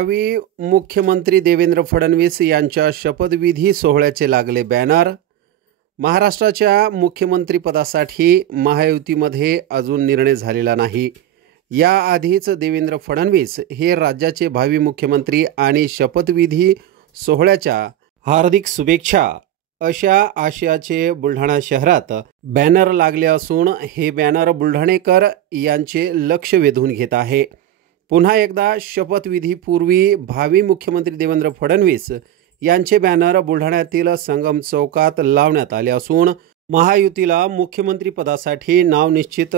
भावी मुख्यमंत्री देवेंद्र फडणवीस यांच्या शपथविधी सोहळ्याचे लागले बॅनर। महाराष्ट्राच्या मुख्यमंत्रीपदासाठी महायुतीमध्ये अजून निर्णय झालेला नाही। याआधीच देवेंद्र फडणवीस हे राज्याचे भावी मुख्यमंत्री आणि शपथविधी सोहळ्याच्या हार्दिक शुभेच्छा अशा आशयाचे बुलढाणा शहरात बॅनर लागले असून हे बॅनर बुलढाणेकर यांचे लक्ष वेधून घेत आहे। पुन्हा एकदा शपथविधीपूर्वी भावी मुख्यमंत्री देवेंद्र फडणवीस यांचे बॅनर बुलढाण्यातील संगम चौकात लावण्यात आले असून महायुतीला मुख्यमंत्रीपदासाठी नाव निश्चित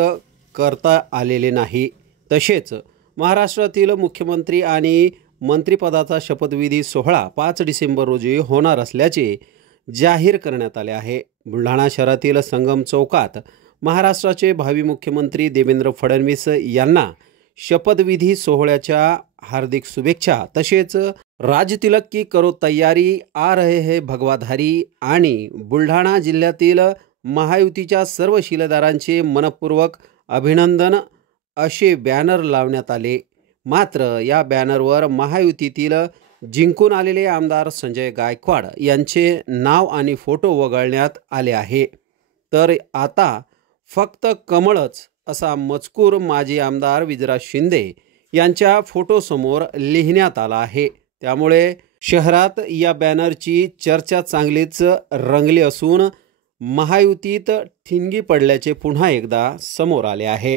करता आलेले नाही। तसेच महाराष्ट्रातील मुख्यमंत्री आणि मंत्रिपदाचा शपथविधी सोहळा 5 डिसेंबर रोजी होणार असल्याचे जाहीर करण्यात आले आहे। बुलढाणा शहरातील संगम चौकात महाराष्ट्राचे भावी मुख्यमंत्री देवेंद्र फडणवीस यांना शपथविधी सोहळ्याच्या हार्दिक शुभेच्छा। तसेच राज तिलक की करो तैयारी आ रहे है भगवाधारी आणि बुलढाणा जिल्ह्यातील महायुतीच्या सर्व शिलेदारांचे मनपूर्वक अभिनंदन असे बॅनर लावण्यात आले। मात्र या बॅनरवर महायुतीतील जिंकून आलेले आमदार संजय गायकवाड यांचे नाव आणि फोटो वगळण्यात आले आहे। तर आता फक्त कमळच असा मजकूर माजी आमदार विजयराज शिंदे यांच्या फोटोसमोर लिहिण्यात आला आहे। त्यामुळे शहरात या बॅनरची चर्चा चांगलीच रंगली असून महायुतीत ठिणगी पडल्याचे पुन्हा एकदा समोर आले आहे।